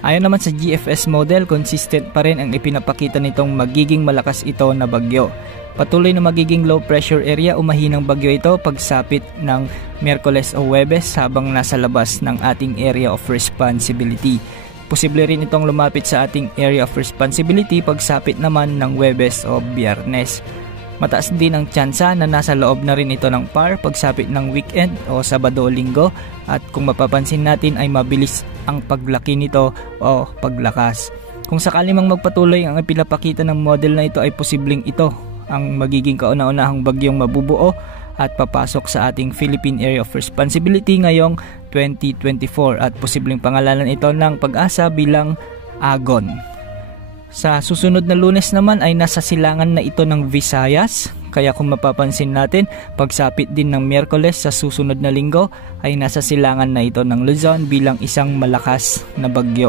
Ayon naman sa GFS model, consistent pa rin ang ipinapakita nitong magiging malakas ito na bagyo. Patuloy na magiging low pressure area o mahinang bagyo ito pagsapit ng Miyerkules o Huwebes habang nasa labas ng ating area of responsibility. Posible rin itong lumapit sa ating area of responsibility pagsapit naman ng Huwebes o Biyernes. Mataas din ang tsansa na nasa loob na rin ito ng PAR pagsapit ng weekend o Sabado o Linggo, at kung mapapansin natin ay mabilis ang paglaki nito o paglakas. Kung sakali mang magpatuloy ang ipinapakita ng model na ito ay posibleng ito ang magiging kauna-unahang bagyong mabubuo at papasok sa ating Philippine Area of Responsibility ngayong 2024 at posibleng pangalanan ito ng Pag-asa bilang Agon. Sa susunod na Lunes naman ay nasa silangan na ito ng Visayas, kaya kung mapapansin natin, pagsapit din ng Miyerkules sa susunod na Linggo ay nasa silangan na ito ng Luzon bilang isang malakas na bagyo.